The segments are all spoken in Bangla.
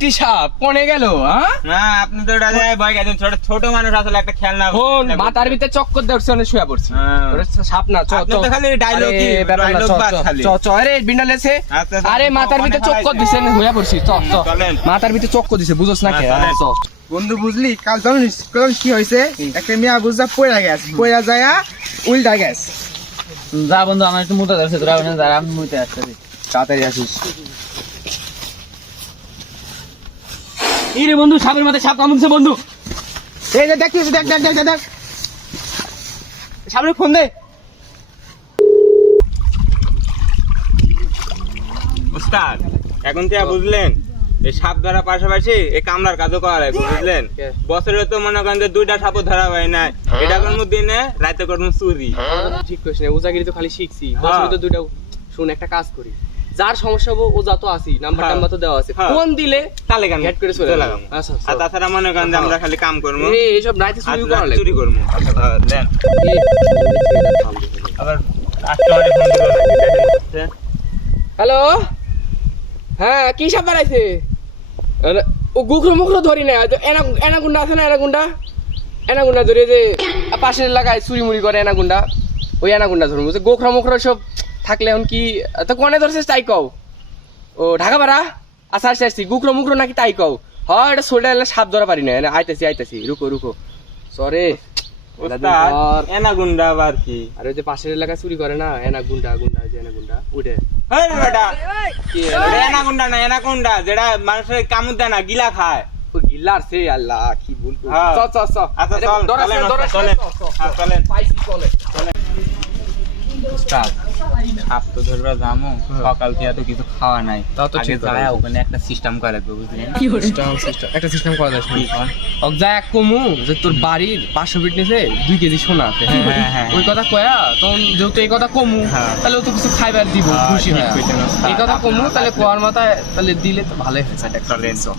একটি সাপ কোনে গেল? না আপনি তো এটা ভয় গেছেন, ছোট মানুষ আসলে একটা খেলনা মাথার ভিতরে চক্কর দেওয়ার অনেক শুয়ে পড়ছি। সাপ না, আপনি তো খালি ডায়লগই ডায়লগ বাস খালি। আরে বিন্ডালেছে, আরে মাথার ভিতরে চক্কর দিছে হয়ে পড়ছি। মাথার ভিতরে চক্কর দিছে, বুঝছ না কে? বন্ধু বুঝলি কাল তখন কি হয়েছে, একটা মেয়া বুঝা পড়া গেছে, পড়া যায় উল্টা গেছে। যা বন্ধু, আমার একটু মুতে যাচ্ছে, তোরা যারা আমি মুতে আসছি, তাড়াতাড়ি আসিস। এই রে বন্ধু, সাপের মাথায় সাপ কামড়ছে বন্ধু। এই যে দেখ দেখ দেখ দেখ দেখ, সামনে ফোন দে। উস্তাদ এখন থেকে বুঝলেন এই সাপ ধরা পাশাপাশি এই কামড়ার কাজও করা লাগবে, বুঝলেন? বছরে তো মনে করেন যে 2টা সাপও ধরা হয় না, এটা কোন দিনে রাতে কোন চুরি। ঠিক করিস না, ওজাগিরি তো খালি শিখছি, বছরে তো 2টা। শুন, একটা কাজ করি, যার সমস্যা হবো ও যা তো আসি, নাম্বার টাম্বার তো দেওয়া আছে, ফোন দিলে তাহলে কেন হেড করে চলে যাবো। আচ্ছা, আর তাছাড়া মনে করেন যে আমরা খালি কাম করবো, এইসব রাইতে চুরি করা লাগবে, চুরি করবো। দেন আবার হ্যালো, হ্যাঁ কি সাপ বাড়াইছে? ও গুখরো মুখরো ধরি না, এনাগুন্ডা আছে না, এনাগুন্ডা ধরে যে পাশের এলাকায় চুরি মুড়ি করে, এনাগুন্ডা, ওই এনাগুন্ডা ধরুন। বুঝছে, গোখরা মুখরা সব থাকলে এখন কি তো কনে ধরছিস তাই কও? ও ঢাকা পাড়া? আচ্ছা আসছি আসছি, গুখরো মুখরো নাকি তাই কও? হয় এটা সোলটা সাপ ধরা পারি না, আইতাছি, রুকো সরে। এনাগুন্ডা আবার কি? আর ওই যে পাশের এলাকায় চুরি করে না, এনাগুন্ডা যে এনাগুন্ডা উঠে। এনাগুন্ডা না, এনাকুন্ডা যেটা মানুষের কামড় দেয় না, গিলা খায়। গিলার সে আল্লাহ কি বলবো। সাপ তো ধরবা যামো, সকাল থেকে তো কিছু খাওয়া নাই, ওখানে একটা সিস্টেম করে রাখবো, বুঝলেন? একটা সিস্টেম করা যায়, যা এক কমু যে তোর বাড়ির 500 ফিট নিচে 2 কেজি সোনা আছে, ওই কথা কয়া তখন যেহেতু এই কথা কমু, তাহলে ও তো কিছু খাইবার দিব, খুশি হয়। এই কথা কমু, তাহলে কোয়ার মাথায় তাহলে দিলে তো ভালোই হয়।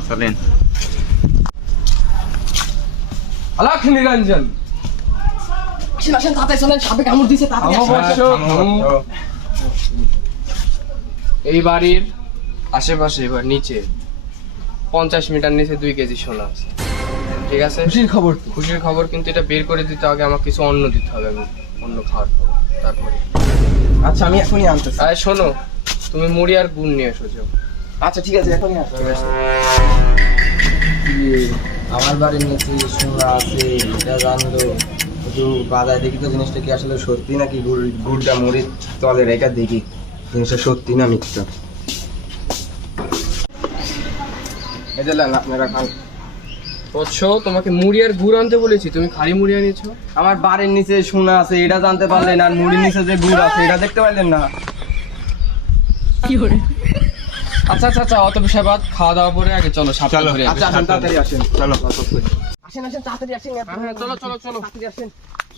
চলেন আলাখ নিরঞ্জন, সাপে কামড় দিছে। এই বাড়ির আশেপাশে এবার নিচে 50 মিটার নিচে 2 কেজি সোনা আছে, ঠিক আছে? খুশির খবর, কিন্তু এটা বের করে দিতে আগে আমাকে কিছু অন্ন দিতে হবে, অন্য খাওয়ার খবর, তারপরে। আচ্ছা আমি এখনই আনতেছি। আরে শোনো, তুমি মুড়ি আর গুড় নিয়ে এসো যাও। আচ্ছা ঠিক আছে, এখনই আসো। আমার বাড়ির নিচে সোনা আছে, এটা জানলো একটু বাজারে দেখি তো জিনিসটা কি আসলে সত্যি নাকি, গুড়টা মুড়ির তলে রেখা দেখি জিনিসটা সত্যি না মিথ্যা। এই যে নেন, আপনারা খান। তোমাকে মুড়ি আর গুড় আনতে বলেছি, তুমি খালি মুড়ি আনিয়েছো। আমার বাড়ির নিচে সোনা আছে এটা জানতে পারলেন, আর মুড়ির নিচে যে গুড় আছে এটা দেখতে পারলেন না। আচ্ছা, অত বিষয় বাদ, খাওয়া দাওয়া করে আগে চলো সাপ ধরে। আচ্ছা আসেন, তাড়াতাড়ি আসেন। চলো আসেন তাড়াতাড়ি আসেন। হ্যাঁ চলো তাড়াতাড়ি আসেন।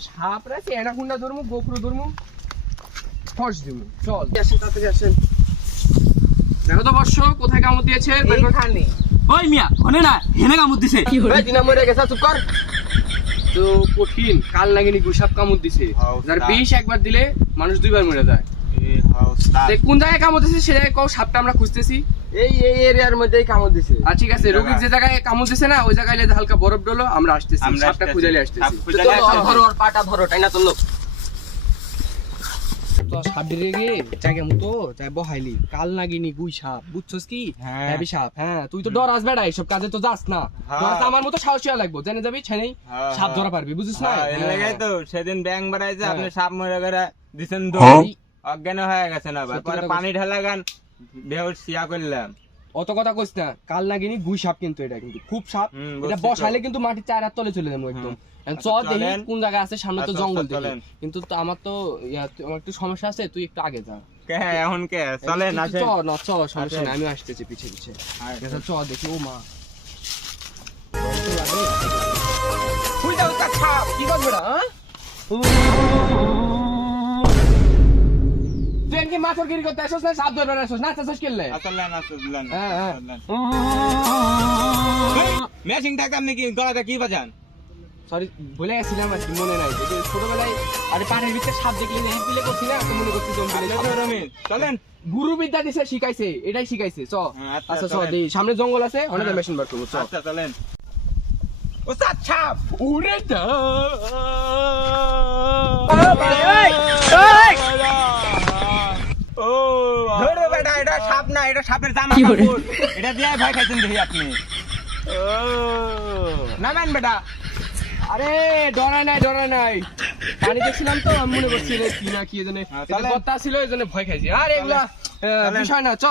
সাপ রাখি, এনাকুন্ডা ধরমু, গোখরো ধরমু, ফস দিমু, চল আসেন, তাড়াতাড়ি আসেন। দেখো তো বর্ষ কোথায় কামড় দিয়েছে। খানি ওই মিয়া ওনে না, হেনে কামড় দিছে। ভাই দিনা মরে গেছে, চুপ কর। তো কঠিন কাল নাগিনি গুসাপ কামড় দিছে, যার বিষ একবার দিলে মানুষ 2বার মরে যায়। দেখ কোন জায়গায় কামড় দিছে সে জায়গায় কও, সাপটা আমরা খুঁজতেছি। এই এরিয়ার মধ্যেই কামড় দিছে। আর ঠিক আছে, রোগীর যে জায়গায় কামড় দিছে না, ওই জায়গায় হালকা বরফ ডলো, আমরা আসতেছি, সাপটা খুঁজে আসতেছি। ধরো আর পাটা ধরো, টাইনা তোলো। তো সাপ ডিরে গিয়ে জায়গা মতো যাই বহাইলি, কাল নাগিনি গুই সাপ, বুঝছস কি? হ্যাঁ সাপ। হ্যাঁ তুই তো ডরাস বেড়া, এইসব কাজে তো যাস না। আমার মতো সাহসী লাগবো, জেনে যাবি ছেনেই সাপ ধরা পারবি, বুঝিস না? তো সেদিন ব্যাং বাড়াইছে, আপনি সাপ মরে গেলে দিছেন, অজ্ঞান হয়ে গেছেন, আবার পরে পানি ঢালা গান বেহুশ সিয়া করলাম। অত কথা কইস না, কাল নাগিনি গুই সাপ, কিন্তু এটা কিন্তু খুব সাপ, এটা বসাইলে কিন্তু মাটির 4 হাত তলে চলে যাবো একদম। দেখি কোন জায়গায় আছে, সামনে তো জঙ্গল দেখি, কিন্তু আমার তো আমার একটু সমস্যা আছে, তুই একটু আগে যা। এখন কে চলেন, সমস্যা নেই, আমি আসতেছি পিছে চ দেখি। ও মা, কি করবে না? তুই এনকে মাথর গিরি করতে আসছ না, সাপ ধরবে আসছ না, চাষ করলে মেশিং থাকতে আপনি কি গলাটা কি বাজান? সরি বলে গেছিলাম আর কি, মনে নাই যে ছোটবেলায় আরে পানির ভিতরে সাপ দেখলে যে হেল্প করছি না, তো মনে করছি রমিন চলেন। গুরু বিদ্যা দিছে, শিখাইছে, এটাই শিখাইছে। চ আচ্ছা, আচ্ছা চ চলেন। দেই, সামনে জঙ্গল আছে, অনেক মেশিন বার করবো। চ আচ্ছা চলেন। ওস্তাদ সাপ। উড়ে যা ও ধরো বেটা, এটা সাপ না, এটা সাপের জামা কাপড়। এটা দিয়ে ভয় খাইছেন দেখি আপনি। নামেন বেটা। আরে ডরাই নাই পানি দেখছিলাম তো, আমি মনে করছি রে কি না কি এজন্য চলেন। বত্তা ছিল, এজন্য ভয় খাইছি। আর এগুলা চলেন। বিষয় না, চ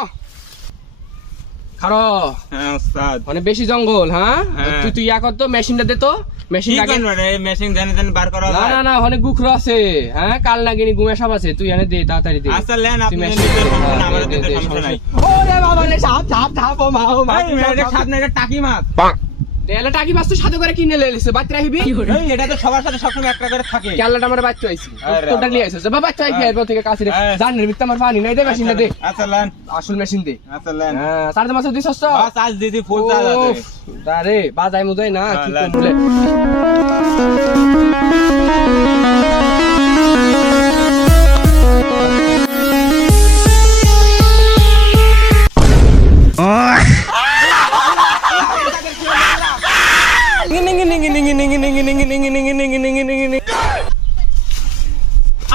খারো। হ্যাঁ ওস্তাদ। মানে বেশি জঙ্গল, হ্যাঁ হ্যাঁ। তুই ইয়া কর তো, মেশিনটা দে তো, কি মেশিনটাকে। করবেন এই মেশিন জানেন বার করা না যায়? না না, অনেক গুখর আছে, হ্যাঁ কাল নাগিনি গুমে সাপ আছে, তুই এনে দে তাড়াতাড়ি দে। আচ্ছা লেন, তুই আপনি মেশিন নিজের দে, সমস্যা না, হ্যাঁ, আমাদের দে, দিতে দে, সমস্যা নাই। ওরে বাবা রে, সাপ ও মা এটা সাপ না, এটা টাকি মাছ। তেলে টাকি মাছ তো সাথে করে কিনে লেলিছে, বাচ্চা রাখবি। এই, এটা তো সবার সাথে সবসময় একটা করে থাকে। কেলাটা আমার বাচ্চা আইছি, আরে তোটা বাবা। নিয়ে আইছিস বাবা, বাচ্চা আইছি এরপর থেকে কাছে হ্যাঁ। জানের ভিতরে আমার পানি নাই, দে মেশিনটা দে, আচ্ছা লেন, আসল মেশিন দে। আচ্ছা লেন। হ্যাঁ, সাড়ে মাসে দিছস তো? বাস আজ দিদি ফুল চার্জ আছে। আরে বাজাই মুজাই না, হ্যাঁ, কি লান। করবলে।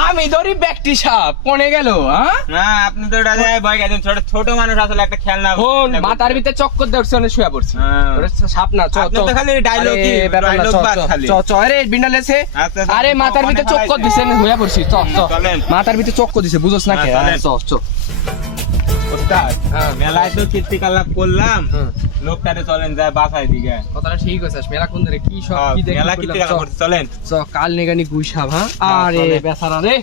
আমি ধরি ব্যক্তি সাপ কোনে গেল, হ্যাঁ না আপনি তো এটা দিয়ে ভয় খাইছেন, ছোট ছোট মানুষ আসলে একটা খেলনা। ফোন মাথার ভিতরে চক্কর দেওয়ার জন্য শুয়ে পড়ছি। হ্যাঁ। ওরে সাপ না, চ আপনি চ তো খালি dialogue কি, আরে ব্যাপার না, dialogue চ, বাজ চ, খালি। চ চ আরে বিন্ডালেছে। আচ্ছা, আরে মাথার ভিতরে ফোনে চক্কর ফেলাইছে। দিছেন, হইয়া পড়ছি। চ চ চলেন। মাথার ভিতরে চক্কর দিছে, বুঝছ না কে? হ্যাঁ, চলেন। চ চ ওস্তাদ, হ্যাঁ। মেলায় তো কীর্তিকলাপ করলাম, হুম। লোকটারে চলেন যায় বাসায় দিকে। কথাটা ঠিক আছে, মেলা কোন ধরে কি সব কি দেখি মেলা করলাম। কীর্তিকলাপ চ, করছে, চলেন। চ কাল নেগানি গুই সাপ, হ্যাঁ আরে চলেন। বেচারা রে,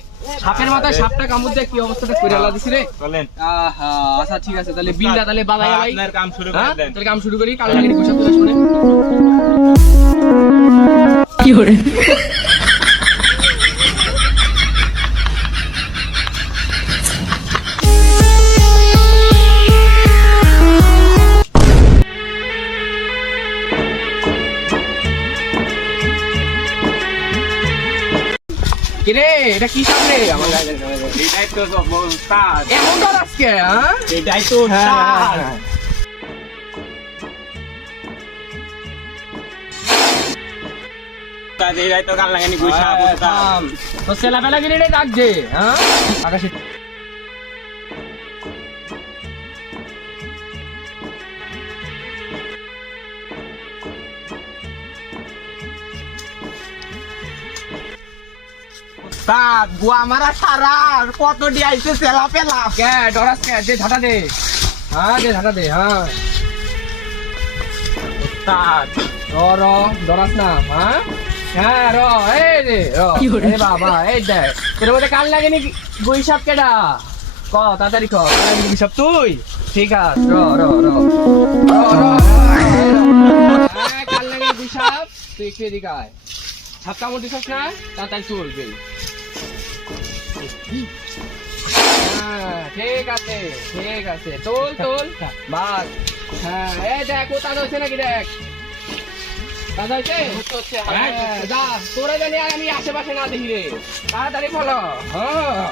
সাপের মাথায় সাপটা কামড় দিয়ে কি অবস্থাটা করে আলা দিছি রে। চলেন। আহা আচ্ছা ঠিক আছে, তাহলে বিলটা তাহলে বাজাই আলাই। আপনার কাম শুরু হ্যাঁ করে দেন। তাহলে কাম শুরু করি, কাল নেগানি গুই সাপ তোরা শুনে। কিরে এটা কি সাপ রে? আমার গায়ে জানি না। এটাই তো ওস্তাদ, এমন ধর আজকে, হ্যাঁ এটাই তো হ্যাঁ, ওস্তাদ। হ্যাঁ। ওস্তাদ, এটাই তো গান লাগানি গুইসা ওস্তাদ। থাম। তো ছেলেবেলা গিয়ে রে ডাক দে, হ্যাঁ আকাশে। ওস্তাদ, বুয়া মারা সারা আর কত ডিয়াইছে সেলা পেলা। কে ডরাস কে? দে ঝাঁটা দে, হ্যাঁ দে ঝাঁটা দে, হ্যাঁ ওস্তাদ, র ডরাস না, হ্যাঁ হ্যাঁ র এই রে র এ বাবা এই দেখ তোর মধ্যে কাল লাগেনি গুই সাপ কেডা? ক তাড়াতাড়ি ক, কাল লাগেনি গুই সাপ তুই? ঠিক আছে র র র র র হ্যাঁ কাল লাগেনি গুই সাপ, তুই একটু এদিকে আয়। সাপ কামড় দিছস না? তাড়াতাড়ি চলবে। হ্যাঁ ঠিক আছে ঠিক আছে, তোল তোল বাস। হ্যাঁ এই দেখ ও তাজা হচ্ছে নাকি দেখ, তাজা হচ্ছে? হ্যাঁ, যা তোরা জানি আর আমি আশেপাশে না দেখি রে, তাড়াতাড়ি ফলো। হ্যাঁ